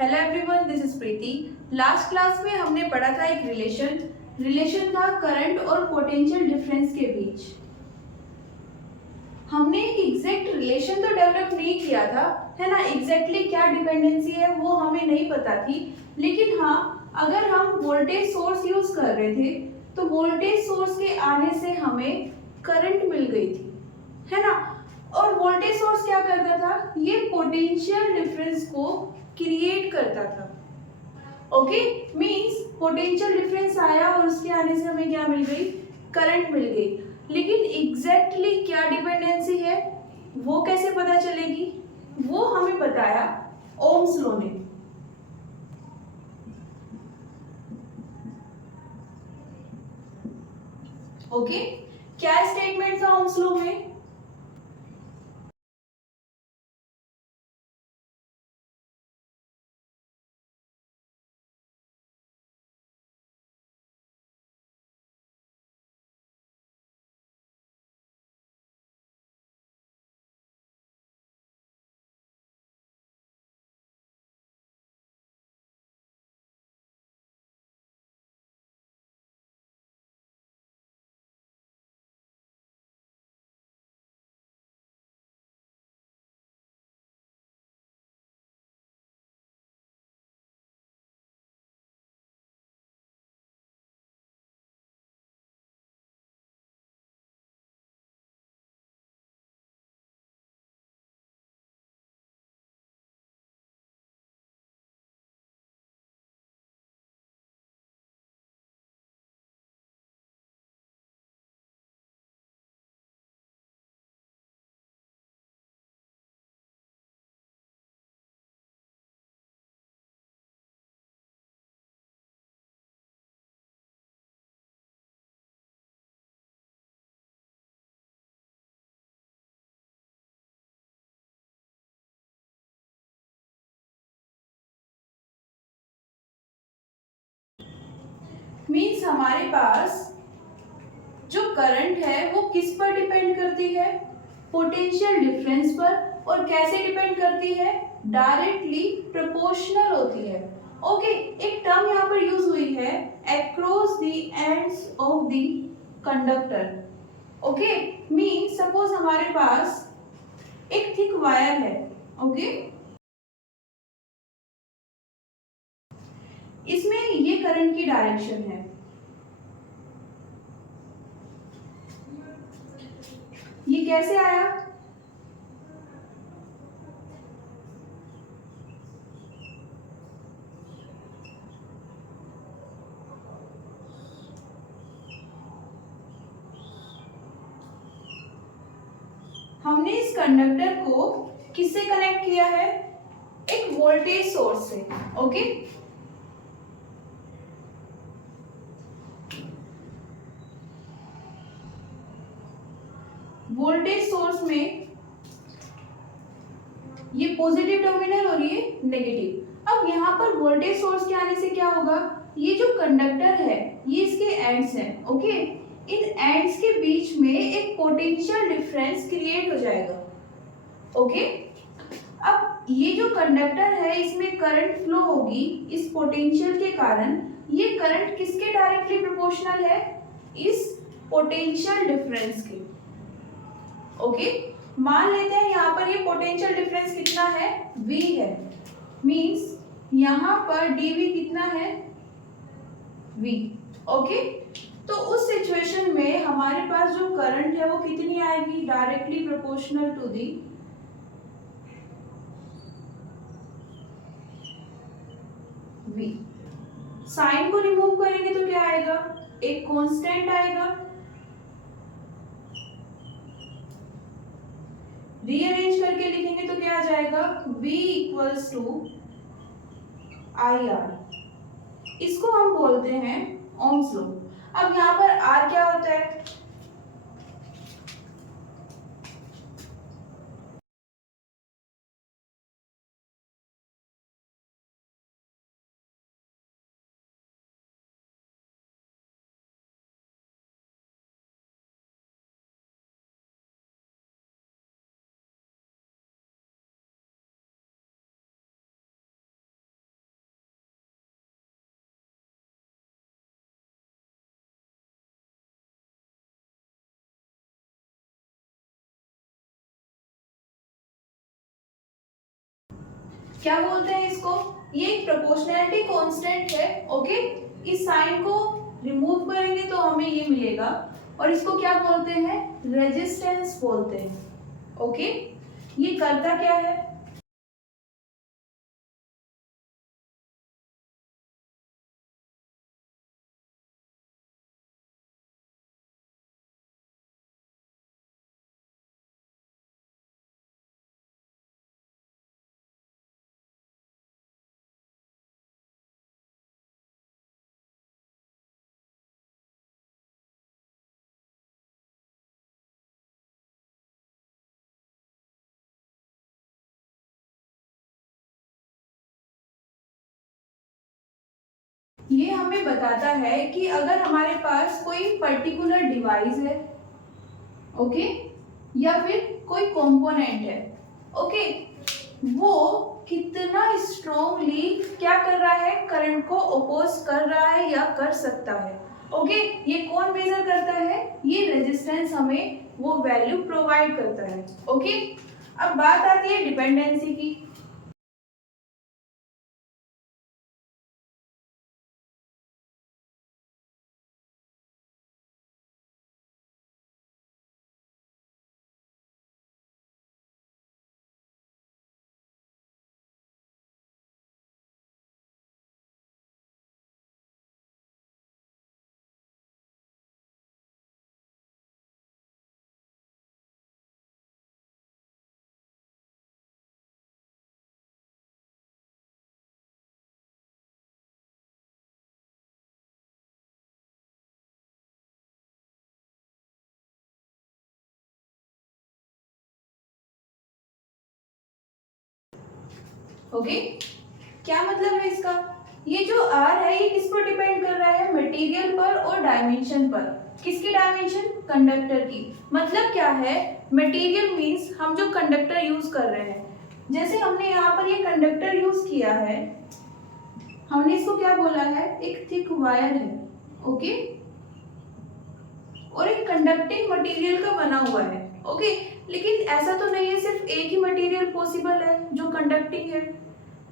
Hello everyone, this is Preeti. Last class में हमने पढ़ा था एक रिलेशन था करंट और पोटेंशियल डिफरेंस के बीच। हमने एक एग्जैक्ट रिलेशन तो डेवलप नहीं किया था, है ना। एग्जैक्टली क्या डिपेंडेंसी है वो हमें नहीं पता थी, लेकिन हाँ, अगर हम वोल्टेज सोर्स यूज कर रहे थे तो वोल्टेज सोर्स के आने से हमें करंट मिल गई थी, है ना। और वोल्टेज सोर्स क्या करता था, ये पोटेंशियल डिफरेंस को क्रिएट करता था। ओके, मींस पोटेंशियल डिफरेंस आया और उसके आने से हमें क्या मिल गई, करंट मिल गई। लेकिन एग्जैक्टली क्या डिपेंडेंसी है वो कैसे पता चलेगी, वो हमें बताया ओम्स लॉ ने। ओके, क्या स्टेटमेंट था ओम्स लॉ में? मींस हमारे पास जो करंट है वो किस पर डिपेंड करती है, पोटेंशियल डिफरेंस पर। और कैसे डिपेंड करती है, डायरेक्टली प्रोपोर्शनल होती है। ओके, एक टर्म यहाँ पर यूज हुई है, across the ends of the conductor. Okay, means suppose हमारे पास एक थिक वायर है। ओके, इसमें ये करंट की डायरेक्शन है। ये कैसे आया, हमने इस कंडक्टर को किससे कनेक्ट किया है, एक वोल्टेज सोर्स से। ओके, वोल्टेज सोर्स में ये पॉजिटिव टर्मिनल और ये नेगेटिव। अब यहाँ पर वोल्टेज सोर्स के आने से क्या होगा, ये जो कंडक्टर है ये इसके एंड्स हैं। ओके, इन एंड्स के बीच में एक पोटेंशियल डिफरेंस क्रिएट हो जाएगा। ओके, अब ये जो कंडक्टर है इसमें करंट फ्लो होगी इस पोटेंशियल के कारण। ये करंट किसके डायरेक्टली प्रोपोर्शनल है, इस पोटेंशियल डिफरेंस के। ओके, मान लेते हैं यहाँ पर ये पोटेंशियल डिफरेंस कितना है, V है। मींस यहाँ पर dV कितना है, V। ओके, तो उस सिचुएशन में हमारे पास जो करंट है वो कितनी आएगी, directly proportional to the V। Sine को रिमूव करेंगे तो क्या आएगा, एक कांस्टेंट आएगा। रीअरेंज करके लिखेंगे तो क्या आ जाएगा, V इक्वल्स टू IR। इसको हम बोलते हैं ओम्स लॉ। अब यहाँ पर R क्या होता है, क्या बोलते हैं इसको, ये एक प्रोपोर्शनैलिटी कांस्टेंट है। ओके, इस साइन को रिमूव करेंगे तो हमें ये मिलेगा, और इसको क्या बोलते हैं, रेजिस्टेंस बोलते हैं। ओके, ये करता क्या है, ये हमें बताता है कि अगर हमारे पास कोई पर्टिकुलर डिवाइस है, ओके, या फिर कोई कंपोनेंट है, ओके, वो कितना स्ट्रॉन्गली क्या कर रहा है, करंट को अपोज कर रहा है या कर सकता है। ओके, ये कौन मेजर करता है, ये रेजिस्टेंस हमें वो वैल्यू प्रोवाइड करता है। ओके, अब बात आती है डिपेंडेंसी की। ओके, क्या मतलब है इसका, ये जो आर है ये किस पर डिपेंड कर रहा है, मटेरियल पर और डायमेंशन पर। किसकी डायमेंशन, कंडक्टर की। मतलब क्या है, मटेरियल मींस हम जो कंडक्टर यूज कर रहे हैं, जैसे हमने यहाँ पर ये कंडक्टर यूज किया है, हमने इसको क्या बोला है, एक थिक वायर है। ओके, और एक कंडक्टिंग मटेरियल का बना हुआ है। ओके, लेकिन ऐसा तो नहीं है सिर्फ एक ही मटेरियल पॉसिबल है जो कंडक्टिंग है,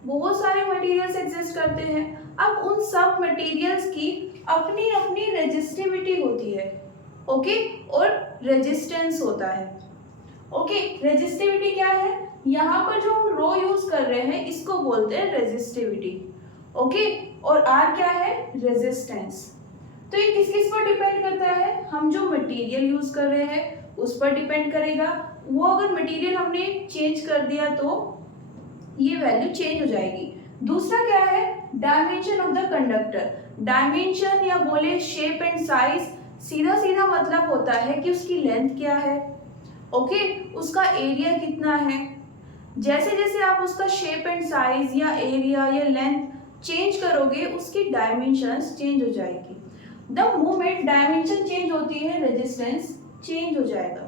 बहुत सारे मटेरियल्स एग्जिस्ट करते हैं। अब उन सब मटेरियल्स की अपनी अपनी रेजिस्टिविटी होती है। ओके, और रेजिस्टेंस होता है। ओके, रेजिस्टिविटी क्या है, यहाँ पर जो हम रो यूज कर रहे हैं इसको बोलते हैं रेजिस्टिविटी। ओके, और आर क्या है, रेजिस्टेंस। तो ये किस किस पर डिपेंड करता है, हम जो मटेरियल यूज कर रहे हैं उस पर डिपेंड करेगा। वो अगर मटेरियल हमने चेंज कर दिया तो ये वैल्यू चेंज हो जाएगी। दूसरा क्या है, dimension of the conductor. Dimension या बोले शेप एंड साइज, सीधा सीधा मतलब होता है कि उसकी लेंथ क्या है, ओके, उसका एरिया कितना है। जैसे जैसे आप उसका शेप एंड साइज या एरिया या लेंथ चेंज करोगे उसकी डायमेंशंस चेंज हो जाएगी। द मोमेंट डायमेंशन चेंज होती है रेजिस्टेंस चेंज हो जाएगा।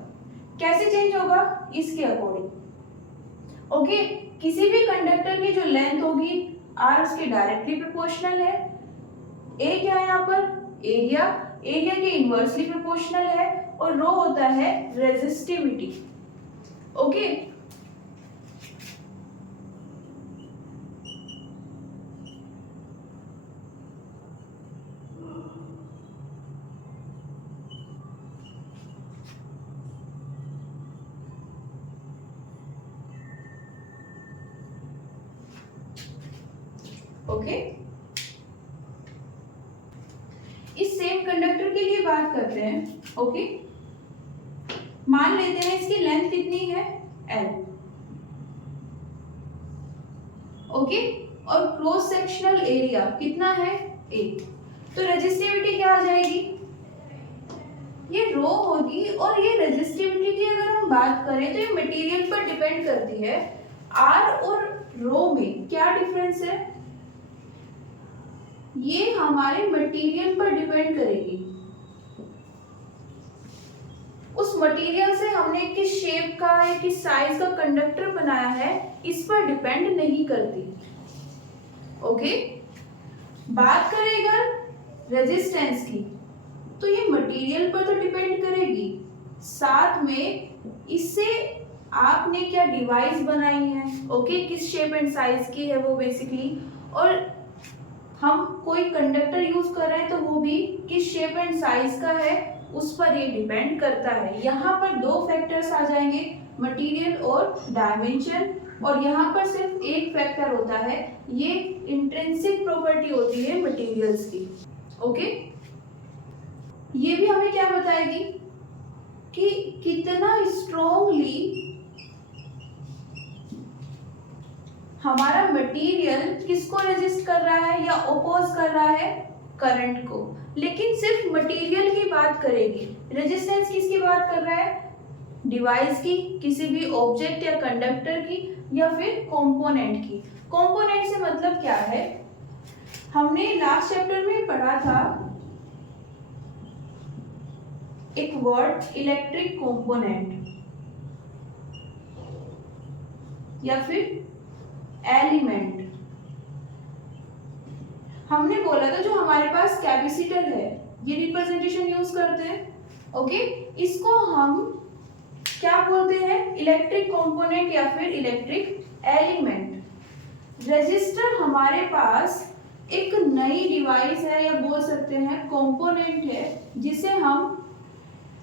कैसे चेंज होगा, इसके अकॉर्डिंग। ओके, किसी भी कंडक्टर की जो लेंथ होगी आर उसके डायरेक्टली प्रोपोर्शनल है। ए क्या है यहाँ पर, एरिया, एरिया के इनवर्सली प्रोपोर्शनल है, और रो होता है रेजिस्टिविटी। ओके, ओके, इस सेम कंडक्टर के लिए बात करते हैं। ओके, मान लेते हैं इसकी लेंथ कितनी है, L। ओके, और क्रॉस सेक्शनल एरिया कितना है, A। तो रेजिस्टिविटी क्या आ जाएगी, ये रो होगी, और ये रेजिस्टिविटी की अगर हम बात करें तो ये मटेरियल पर डिपेंड करती है। R और रो में क्या डिफरेंस है, ये हमारे मटेरियल पर डिपेंड करेगी। उस मटेरियल से हमने किस शेप का या किस साइज का कंडक्टर बनाया है इस पर डिपेंड नहीं करती। ओके, बात करें अगर रेजिस्टेंस की, तो ये मटेरियल पर तो डिपेंड करेगी, साथ में इससे आपने क्या डिवाइस बनाई है, ओके, किस शेप एंड साइज की है वो बेसिकली, और हम कोई कंडक्टर यूज कर रहे हैं तो वो भी किस शेप एंड साइज का है उस पर ये डिपेंड करता है। यहाँ पर दो फैक्टर्स आ जाएंगे, मटेरियल और डायमेंशन, और यहाँ पर सिर्फ एक फैक्टर होता है, ये इंट्रिंसिक प्रॉपर्टी होती है मटेरियल्स की, ओके। ये भी हमें क्या बताएगी कि कितना स्ट्रॉन्गली हमारा मटेरियल किसको रेजिस्ट कर रहा है या ओपोज कर रहा है, करंट को। लेकिन सिर्फ मटेरियल की बात करेगी, रेजिस्टेंस किसकी बात कर रहा है, डिवाइस की, किसी भी ऑब्जेक्ट या कंडक्टर की, या फिर कंपोनेंट की। कंपोनेंट से मतलब क्या है, हमने लास्ट चैप्टर में पढ़ा था एक वर्ड इलेक्ट्रिक कंपोनेंट या फिर एलिमेंट। हमने बोला था जो हमारे पास कैपेसिटर है, ये रिप्रेजेंटेशन यूज करते हैं, ओके। इसको हम क्या बोलते हैं, इलेक्ट्रिक कंपोनेंट या फिर इलेक्ट्रिक एलिमेंट। रेजिस्टर हमारे पास एक नई डिवाइस है या बोल सकते हैं कंपोनेंट है, जिसे हम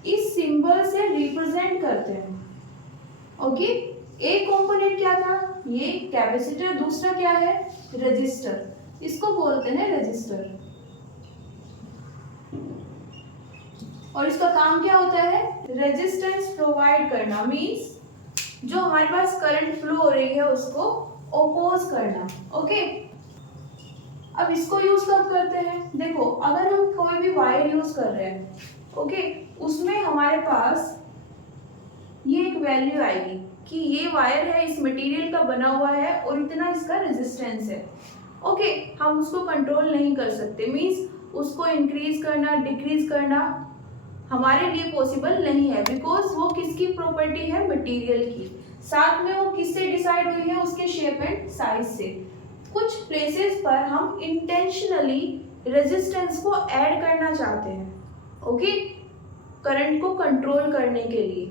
इस सिंबल से रिप्रेजेंट करते हैं, ओके। एक कंपोनेंट क्या था, ये कैपेसिटर, दूसरा क्या है, रेजिस्टर, इसको बोलते हैं रेजिस्टर। और इसका काम क्या होता है, रेजिस्टेंस प्रोवाइड करना, मींस जो हमारे पास करंट फ्लो हो रही है उसको ओपोज करना, ओके। अब इसको यूज कब करते हैं, देखो अगर हम कोई भी वायर यूज कर रहे हैं, ओके, उसमें हमारे पास ये एक वैल्यू आएगी कि ये वायर है, इस मटेरियल का बना हुआ है और इतना इसका रेजिस्टेंस है, ओके। हम उसको कंट्रोल नहीं कर सकते, मींस उसको इंक्रीज करना डिक्रीज करना हमारे लिए पॉसिबल नहीं है, बिकॉज वो किसकी प्रॉपर्टी है, मटेरियल की। साथ में वो किससे डिसाइड हुई है, उसके शेप एंड साइज से। कुछ प्लेसेस पर हम इंटेंशनली रेजिस्टेंस को ऐड करना चाहते हैं, ओके, करंट को कंट्रोल करने के लिए,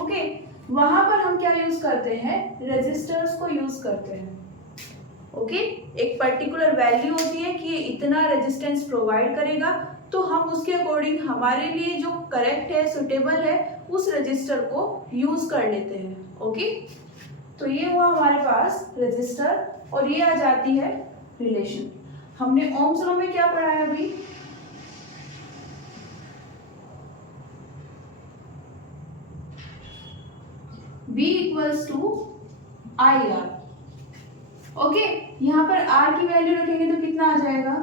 ओके। वहां पर हम क्या यूज करते हैं, रेजिस्टर्स को यूज करते हैं, ओके। एक पर्टिकुलर वैल्यू होती है कि ये इतना रेजिस्टेंस प्रोवाइड करेगा, तो हम उसके अकॉर्डिंग हमारे लिए जो करेक्ट है, सुटेबल है, उस रजिस्टर को यूज कर लेते हैं, ओके। तो ये हुआ हमारे पास रजिस्टर, और ये आ जाती है रिलेशन। हमने ओम्स लॉ में क्या पढ़ा है अभी, V equals to I R, okay. यहाँ पर R की वैल्यू रखेंगे तो कितना आ जाएगा,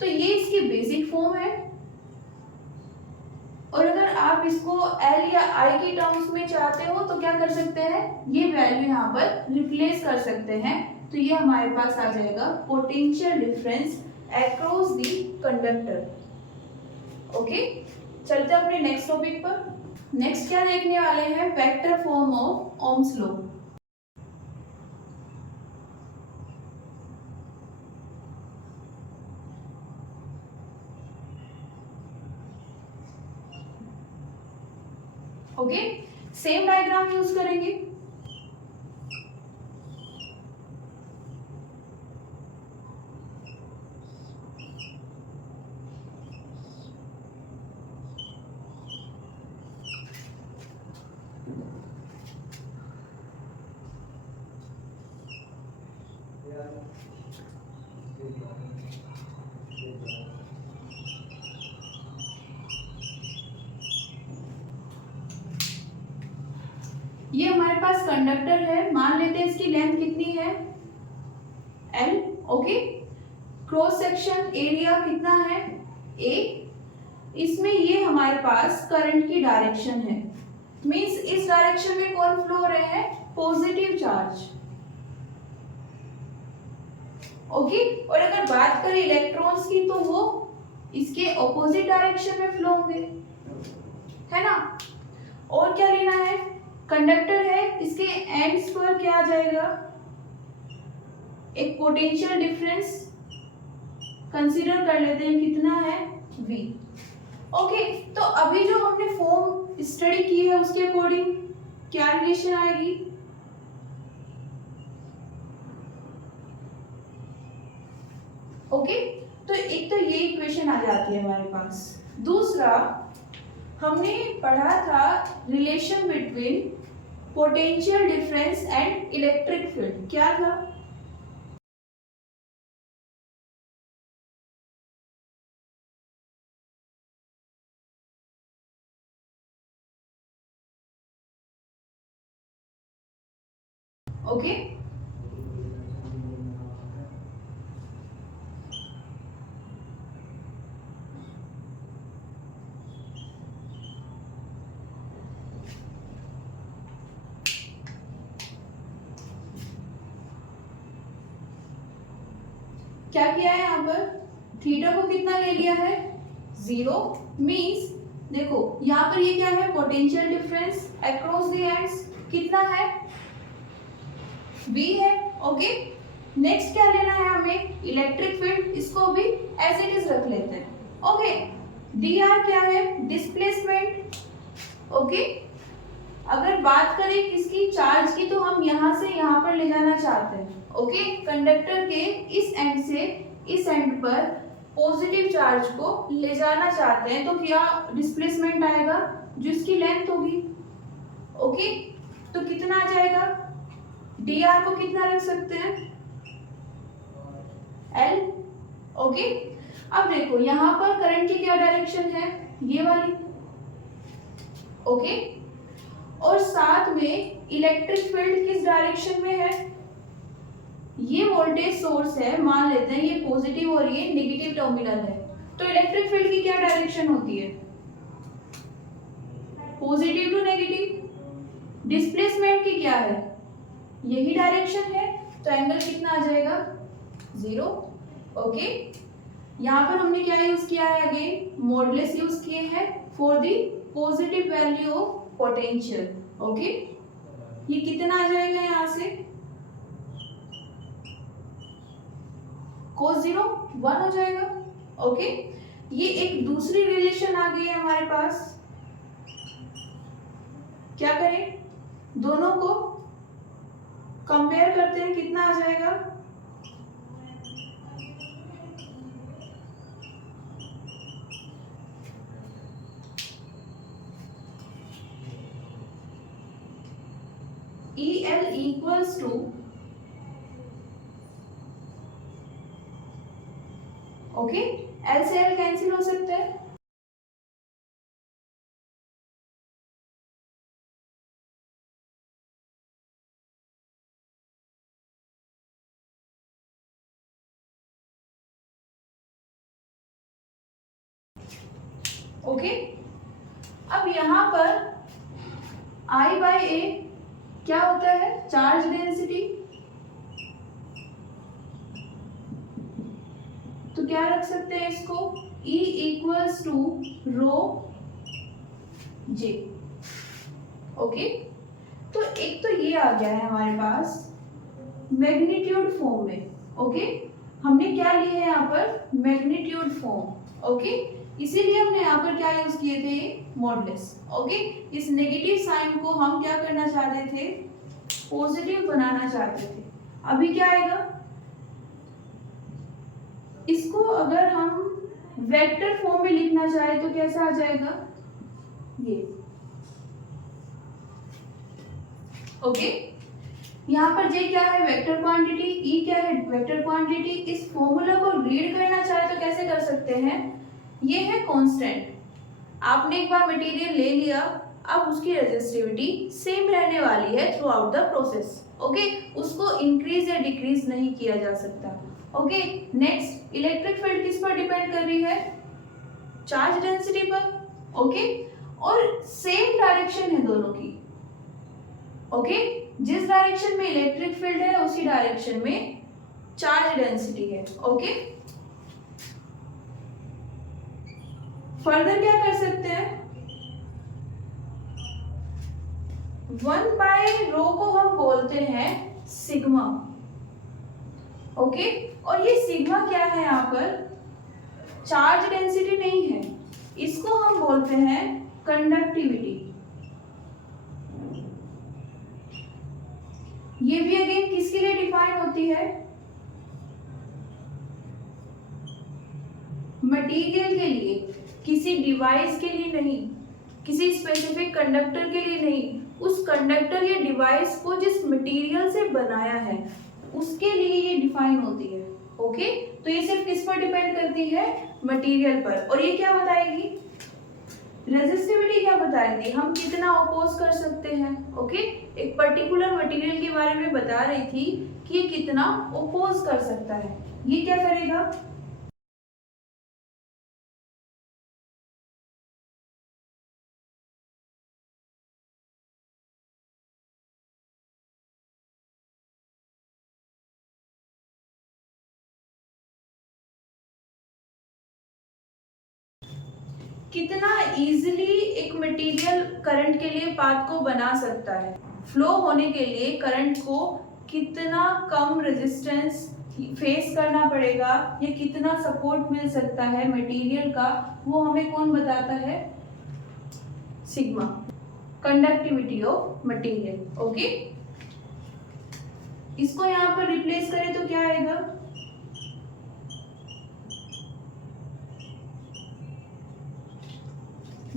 तो ये इसकी बेसिक फॉर्म है। और अगर आप इसको L या I की टर्म्स में चाहते हो तो क्या कर सकते हैं, ये वैल्यू यहाँ पर रिप्लेस कर सकते हैं, तो ये हमारे पास आ जाएगा potential difference across the conductor, okay. चलते हैं अपने नेक्स्ट टॉपिक पर। नेक्स्ट क्या देखने वाले हैं, vector form of Ohm's law. Okay, same diagram use करेंगे। ये हमारे पास कंडक्टर है, मान लेते हैं इसकी लेंथ कितनी है, L, okay. Cross section area कितना है, A। इसमें ये हमारे पास करंट की डायरेक्शन है, मींस इस डायरेक्शन में कौन फ्लो हो रहे हैं, पॉजिटिव चार्ज, ओके। और अगर बात करें इलेक्ट्रॉन्स की तो वो इसके ऑपोजिट डायरेक्शन में फ्लो होंगे, है ना। और क्या लेना है, कंडक्टर है, इसके एंड्स पर क्या आ जाएगा, एक पोटेंशियल डिफरेंस कंसीडर कर लेते हैं कितना है v। ओके, तो अभी जो हमने फॉर्म स्टडी की है उसके अकॉर्डिंग क्या रिलेशन आएगी? ओके, तो एक तो ये इक्वेशन आ जाती है हमारे पास। दूसरा हमने पढ़ा था relation between potential difference and electric field, क्या था? ओके, क्या किया है यहाँ पर? थीटा को कितना ले लिया है? 0। मींस देखो यहाँ पर ये क्या है? Potential difference across the ends कितना है? v है। ओके, नेक्स्ट क्या लेना है हमें? इलेक्ट्रिक फील्ड, इसको भी एज इट इज रख लेते हैं। ओके, dr क्या है? डिस्प्लेसमेंट। ओके, अगर बात करें किसकी? चार्ज की, तो हम यहाँ से यहाँ पर ले जाना चाहते हैं। ओके, कंडक्टर के इस एंड से इस एंड पर पॉजिटिव चार्ज को ले जाना चाहते हैं, तो क्या डिस्प्लेसमेंट आएगा? जो इसकी लेंथ होगी। ओके, तो कितना आ जाएगा? dr को कितना रख सकते हैं? l। ओके, अब देखो यहाँ पर करंट की क्या डायरेक्शन है? ये वाली। ओके, और साथ में इलेक्ट्रिक फील्ड किस डायरेक्शन में है? ये वोल्टेज सोर्स है, मान लेते हैं ये पॉजिटिव और ये नेगेटिव टर्मिनल है, तो इलेक्ट्रिक फील्ड की क्या डायरेक्शन होती है? Positive to negative. डिस्प्लेसमेंट की क्या है? यही डायरेक्शन है, तो एंगल कितना आ जाएगा? 0। ओके, यहाँ पर हमने क्या यूज किया है? अगेन मॉडुलस यूज किए हैं for the positive value of potential. Okay, ये कितना आ जाएगा यहाँ से? cos 0 1 हो जाएगा। ओके, ये एक दूसरी रिलेशन आ गई है हमारे पास। क्या करें? दोनों को कंपेयर करते हैं, कितना आ जाएगा? EL equals to okay, L से L कैंसिल हो सकता है। ओके, अब यहाँ पर I बाय A क्या होता है? Charge density. तो क्या रख सकते हैं इसको? E equals to rho J. Okay, तो एक तो ये आ गया है हमारे पास मैग्नीट्यूड फॉर्म में। ओके, हमने क्या लिए है यहाँ पर? Magnitude form. ओके, इसीलिए हमने यहाँ पर क्या यूज किए थे? मॉडुलस। ओके, इस नेगेटिव साइन को हम क्या करना चाहते थे? पॉजिटिव बनाना चाहते थे। अभी क्या आएगा? इसको अगर हम वेक्टर फॉर्म में लिखना चाहे तो कैसा आ जाएगा? ये। ओके, यहाँ पर जे क्या है? Vector quantity. ई क्या है? Vector quantity. इस फॉर्मूला को रीड करना चाहे तो कैसे कर सकते हैं? ये है कांस्टेंट। आपने एक बार मटेरियल ले लिया, अब उसकी रेजिस्टिविटी सेम रहने वाली है through out the process. Okay, उसको इंक्रीज या डिक्रीज नहीं किया जा सकता। ओके, नेक्स्ट इलेक्ट्रिक फील्ड किस पर डिपेंड कर रही है? चार्ज डेंसिटी पर। ओके, और सेम डायरेक्शन है दोनों की। ओके, जिस डायरेक्शन में इलेक्ट्रिक फील्ड है उसी डायरेक्शन में चार्ज डेंसिटी है। ओके, फर्दर क्या कर सकते हैं? 1 बाय रो को हम बोलते हैं सिग्मा। ओके, और ये सिग्मा क्या है यहाँ पर? चार्ज डेंसिटी नहीं है, इसको हम बोलते हैं कंडक्टिविटी। ये भी अगेन किसके लिए डिफाइन होती है? मटेरियल के लिए, किसी डिवाइस के लिए नहीं, किसी स्पेसिफिक कंडक्टर के लिए नहीं, उस कंडक्टर या डिवाइस को जिस मटेरियल से बनाया है उसके लिए ये डिफाइन होती है। ओके, तो ये सिर्फ किस पर डिपेंड करती है? मटेरियल पर। और ये क्या बताएगी? रेजिस्टिविटी क्या बताएगी, हम कितना अपोज कर सकते हैं। ओके, एक पर्टिकुलर मटेरियल के बारे में बता रही थी कि ये कितना अपोज कर सकता है। ये क्या करेगा? कितना इजीली एक मटेरियल करंट के लिए पाथ को बना सकता है। फ्लो होने के लिए करंट को कितना कम रेजिस्टेंस फेस करना पड़ेगा या कितना सपोर्ट मिल सकता है मटेरियल का, वो हमें कौन बताता है? Sigma, conductivity of material. Okay, इसको यहाँ पर रिप्लेस करें तो क्या आएगा?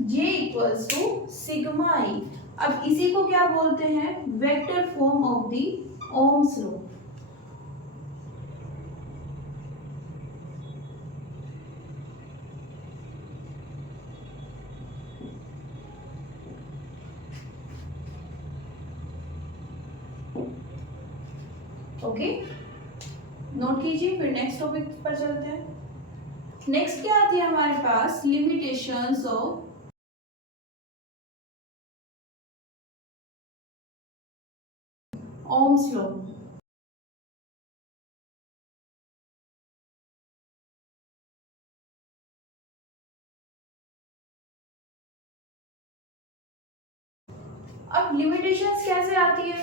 J इक्वल्स टू सिग्मा आई। अब इसी को क्या बोलते हैं? Vector form of the Ohm's law. Okay, note कीजिए, फिर नेक्स्ट टॉपिक पर चलते हैं। नेक्स्ट क्या आती है हमारे पास? Limitations of Ohm's law. अब लिमिटेशंस कैसे आती है?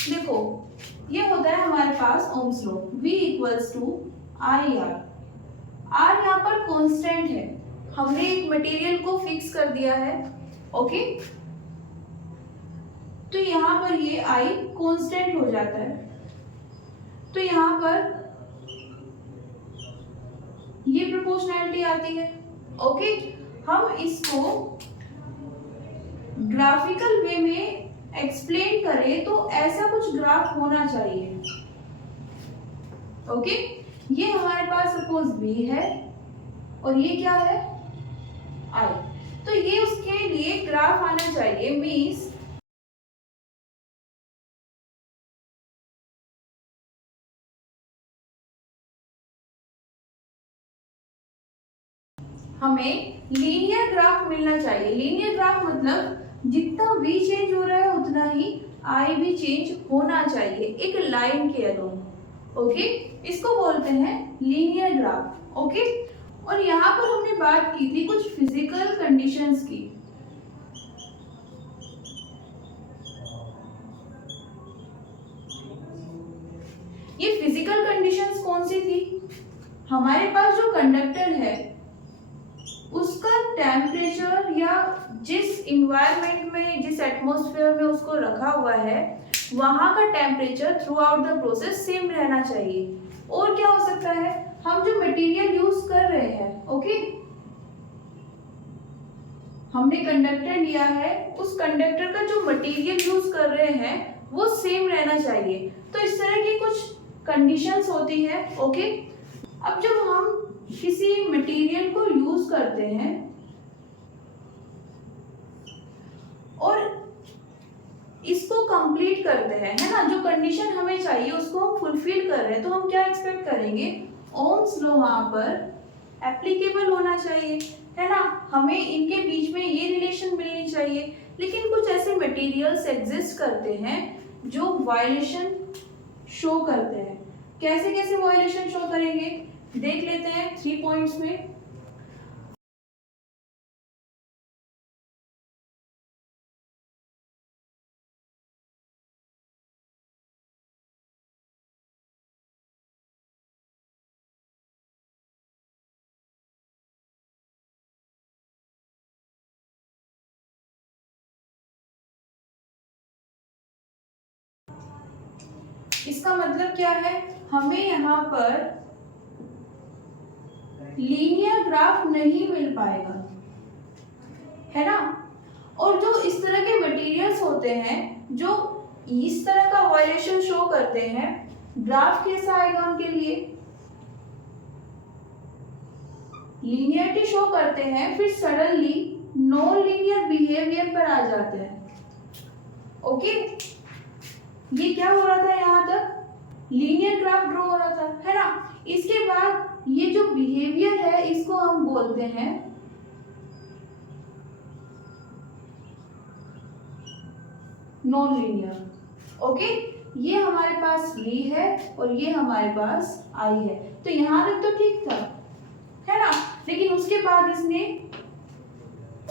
देखो, ये होता है हमारे पास Ohm's law, V equals to I R. R यहाँ पर कांस्टेंट है, हमने एक मटेरियल को फिक्स कर दिया है। ओके, तो यहाँ पर ये आई कांस्टेंट हो जाता है, तो यहाँ पर ये प्रोपोर्शनैलिटी आती है। ओके, हम इसको ग्राफिकल वे में एक्सप्लेन करें तो ऐसा कुछ ग्राफ होना चाहिए। ओके, ये हमारे पास सपोज B है और ये क्या है? I। तो ये उसके लिए ग्राफ आना चाहिए, मीन्स हमें लीनियर ग्राफ मिलना चाहिए। लीनियर ग्राफ मतलब जितना V चेंज हो रहा है उतना ही I भी चेंज होना चाहिए, एक लाइन के अलोंग। ओके, इसको बोलते हैं लीनियर ग्राफ। ओके, और यहाँ पर हमने बात की थी कुछ फिजिकल कंडीशंस की। ये फिजिकल कंडीशंस कौन सी थी? हमारे पास जो कंडक्टर है उसका टेम्परेचर या जिस इन्वायरमेंट में, जिस एटमॉस्फेयर में उसको रखा हुआ है वहां का temperature through out the process same रहना चाहिए। और क्या हो सकता है? हम जो मटेरियल यूज कर रहे हैं, ओके, हमने कंडक्टर लिया है, उस कंडक्टर का जो मटेरियल यूज कर रहे हैं वो सेम रहना चाहिए। तो इस तरह की कुछ कंडीशंस होती है। ओके, अब जब हम किसी मटेरियल को यूज करते हैं और इसको कंप्लीट करते हैं, है ना, जो कंडीशन हमें चाहिए उसको हम फुलफिल कर रहे हैं, तो हम क्या एक्सपेक्ट करेंगे? ओम्स लॉ वहां पर एप्लीकेबल होना चाहिए, है ना, हमें इनके बीच में ये रिलेशन मिलनी चाहिए। लेकिन कुछ ऐसे मटेरियल्स एग्जिस्ट करते हैं जो वायलेशन शो करते हैं। कैसे कैसे वायलेशन शो करेंगे देख लेते हैं 3 पॉइंट्स में। इसका मतलब क्या है, हमें यहाँ पर लीनियर ग्राफ नहीं मिल पाएगा, है ना। और जो इस तरह के मटेरियल्स होते हैं जो इस तरह का वायलेशन शो करते हैं, ग्राफ कैसा आएगा उनके लिए, लीनियरिटी शो करते हैं, फिर सडनली नॉन लीनियर बिहेवियर पर आ जाते हैं। ओके, ये क्या हो रहा था, यहाँ तक लीनियर ग्राफ ड्रॉ हो रहा था, है ना। इसके बाद ये जो बिहेवियर है इसको हम बोलते हैं नॉन लीनियर। ओके, ये हमारे पास V है और ये हमारे पास I है। तो यहां तक तो ठीक था, है ना। लेकिन उसके बाद इसने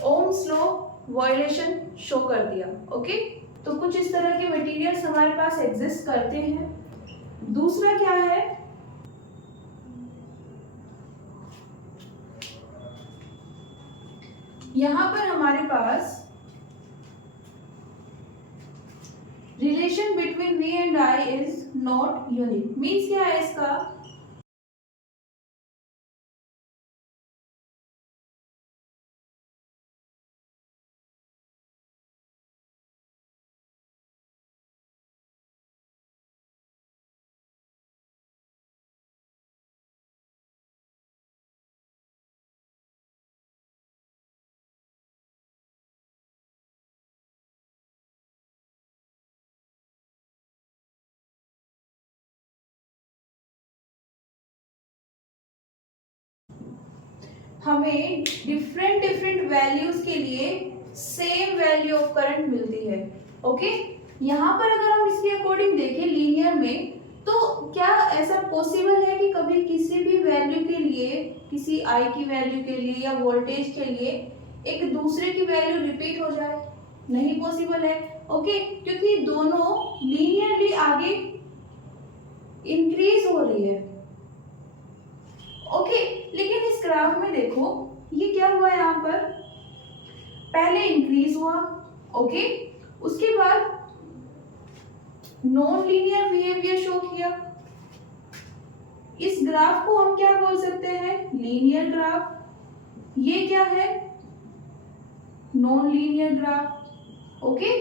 ओम्स लॉ वायलेशन शो कर दिया। ओके, तो कुछ इस तरह के मटेरियल्स हमारे पास एग्जिस्ट करते हैं। दूसरा क्या है, यहां पर हमारे पास relation between V and I is not unique. Means क्या है इसका, हमें डिफरेंट डिफरेंट वैल्यूज के लिए सेम वैल्यू ऑफ करंट मिलती है। ओके, यहाँ पर अगर हम इसके अकॉर्डिंग देखें लीनियर में, तो क्या ऐसा पॉसिबल है कि कभी किसी भी वैल्यू के लिए, किसी I की वैल्यू के लिए या वोल्टेज के लिए एक दूसरे की वैल्यू रिपीट हो जाए? नहीं पॉसिबल है। ओके, क्योंकि दोनों लीनियरली आगे इंक्रीज हो रही है। ओके, लेकिन इस ग्राफ में देखो ये क्या हुआ, यहाँ पर पहले इंक्रीज हुआ, ओके, उसके बाद नॉन लीनियर बिहेवियर शो किया। इस ग्राफ को हम क्या बोल सकते हैं, लीनियर ग्राफ। ये क्या है, नॉन लीनियर ग्राफ। ओके,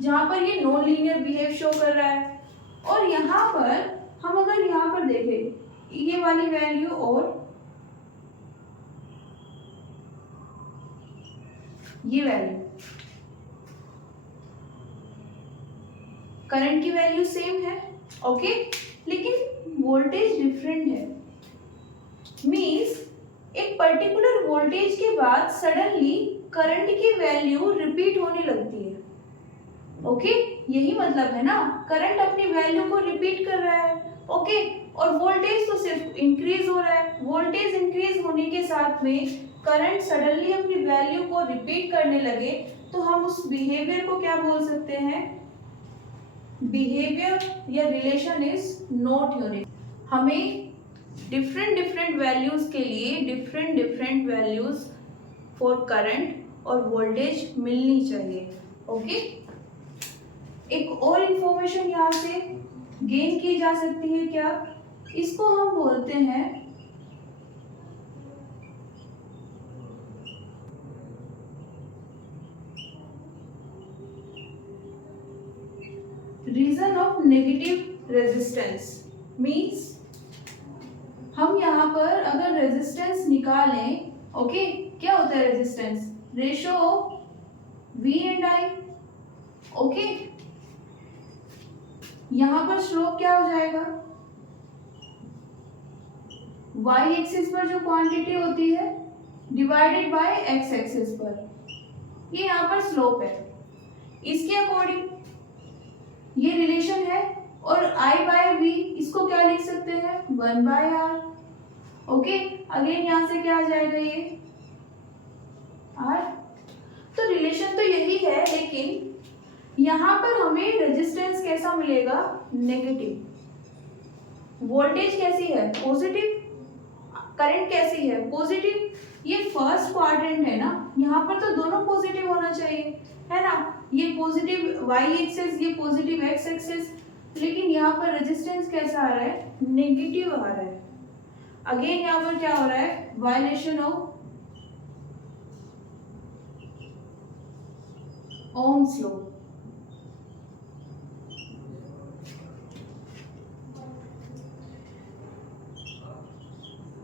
जहां पर ये नॉन लीनियर बिहेव शो कर रहा है। और यहाँ पर हम अगर यहाँ पर देखें ये वाली वैल्यू और ये वैल्यू, करंट की वैल्यू सेम है, ओके, लेकिन वोल्टेज डिफरेंट है। मींस एक पर्टिकुलर वोल्टेज के बाद सडनली करंट की वैल्यू रिपीट होने लगती है। ओके, यही मतलब है ना, करंट अपनी वैल्यू को रिपीट कर रहा है। ओके, और वोल्टेज तो सिर्फ इंक्रीज हो रहा है। वोल्टेज इंक्रीज होने के साथ में करंट सडनली अपनी वैल्यू को रिपीट करने लगे, तो हम उस बिहेवियर को क्या बोल सकते हैं, बिहेवियर या रिलेशन इज नॉट यूनिक। हमें डिफरेंट डिफरेंट वैल्यूज के लिए different different values for current और वोल्टेज मिलनी चाहिए। ओके, एक और इंफॉर्मेशन यहाँ से गेन की जा सकती है, क्या, इसको हम बोलते हैं region of negative resistance. Means हम यहाँ पर अगर रेजिस्टेंस निकालें, ओके, क्या होता है resistance, ratio of V and I। Okay, यहाँ पर स्लोप क्या हो जाएगा, y एक्सिस पर जो क्वांटिटी होती है डिवाइडेड बाय x एक्सिस पर, ये यहाँ पर स्लोप है। इसके अकॉर्डिंग ये रिलेशन है, और I बाय V इसको क्या लिख सकते हैं, 1 बाय R। ओके, अगेन यहाँ से क्या आ जाएगा, ये R। तो रिलेशन तो यही है, लेकिन यहाँ पर हमें रेजिस्टेंस कैसा मिलेगा, नेगेटिव। वोल्टेज कैसी है, पॉजिटिव। करंट कैसी है, पॉजिटिव। ये फर्स्ट क्वाड्रेंट है ना, यहाँ पर तो दोनों पॉजिटिव होना चाहिए, है ना। ये पॉजिटिव y एक्सिस, ये पॉजिटिव x एक्सिस। लेकिन यहाँ पर रेजिस्टेंस कैसा आ रहा है, नेगेटिव आ रहा है। अगेन यहाँ पर क्या हो रहा है, वायलेशन ऑफ ओम्स लॉ।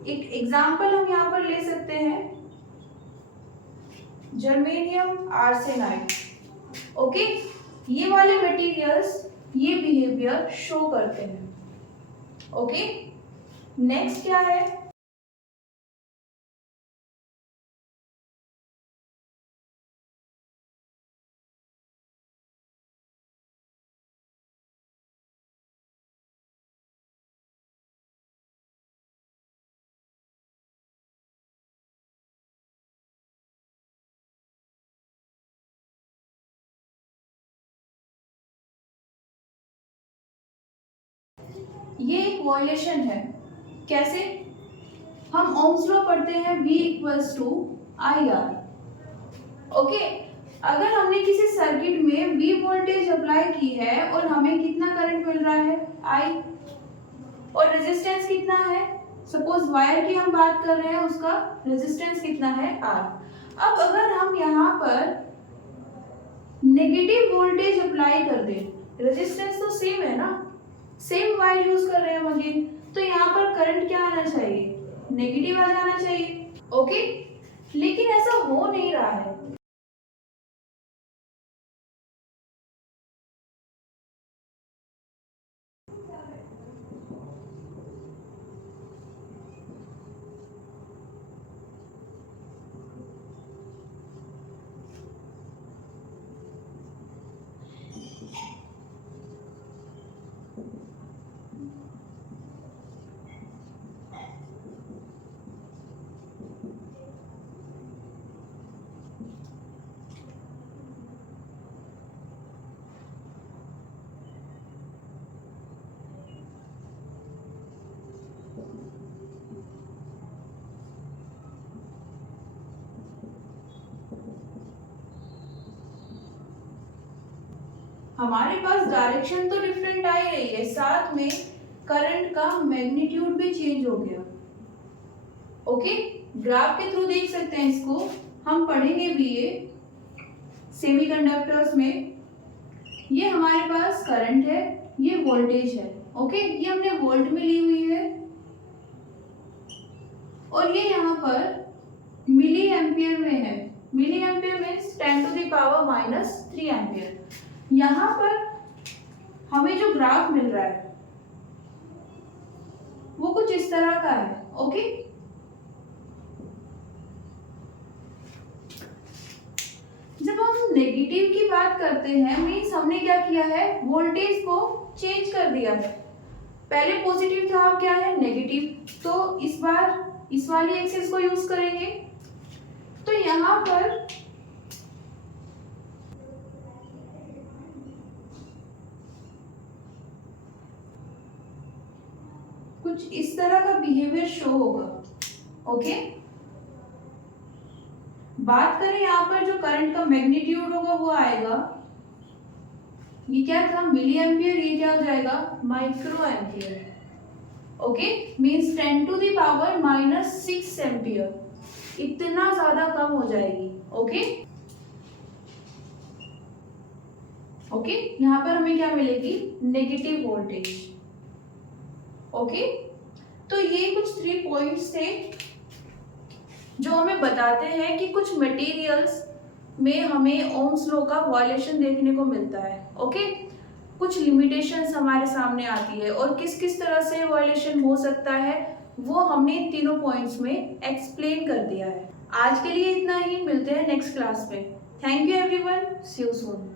एक एग्जाम्पल हम यहाँ पर ले सकते हैं, जर्मेनियम आर्सेनाइड। ओके, ये वाले मटेरियल्स ये बिहेवियर शो करते हैं। ओके, नेक्स्ट क्या है, ये एक वायलेशन है। कैसे, हम ओम्स लॉ पढ़ते हैं V equals to I R. Okay, अगर हमने किसी सर्किट में V वोल्टेज अप्लाई की है और हमें कितना करंट मिल रहा है, I, और रेजिस्टेंस कितना है, सपोज वायर की हम बात कर रहे हैं, उसका रेजिस्टेंस कितना है, R। अब अगर हम यहाँ पर नेगेटिव वोल्टेज अप्लाई कर दें, रेजिस्टेंस तो सेम है ना, सेम वायर यूज कर रहे हैं हम अगेन, तो यहाँ पर करंट क्या आना चाहिए, नेगेटिव आ जाना चाहिए। ओके, लेकिन ऐसा हो नहीं रहा है। हमारे पास डायरेक्शन तो डिफरेंट आ ही रही है, साथ में करंट का मैग्नीट्यूड भी चेंज हो गया। ओके, ग्राफ के थ्रू देख सकते हैं इसको, हम पढ़ेंगे भी ये सेमीकंडक्टर्स में। ये हमारे पास करंट है, ये वोल्टेज है। ओके, ये हमने वोल्ट में ली हुई है, और ये यहाँ पर मिली एम्पियर में है। Milli ampere means 10 to the power -3 ampere. यहाँ पर हमें जो ग्राफ मिल रहा है वो कुछ इस तरह का है। ओके, जब हम नेगेटिव की बात करते हैं मीन्स हमने क्या किया है, वोल्टेज को चेंज कर दिया है। पहले पॉजिटिव था, अब क्या है, नेगेटिव। तो इस बार इस वाली एक्सिस को यूज करेंगे, तो यहाँ पर कुछ इस तरह का बिहेवियर शो होगा। ओके, बात करें यहाँ पर जो करंट का मैग्नीट्यूड होगा वो आएगा, ये क्या था, मिली एम्पियर, ये क्या हो जाएगा, micro ampere. Okay, means 10 to the power -6 ampere, इतना ज्यादा कम हो जाएगी। ओके, ओके, यहाँ पर हमें क्या मिलेगी, नेगेटिव वोल्टेज। ओके, तो ये कुछ 3 पॉइंट्स थे जो हमें बताते हैं कि कुछ मटेरियल्स में हमें ओम्स लॉ का वायलेशन देखने को मिलता है। ओके, कुछ लिमिटेशंस हमारे सामने आती है और किस किस तरह से वायलेशन हो सकता है वो हमने इन तीनों पॉइंट्स में एक्सप्लेन कर दिया है। आज के लिए इतना ही, मिलते हैं नेक्स्ट क्लास में। Thank you everyone, see you soon.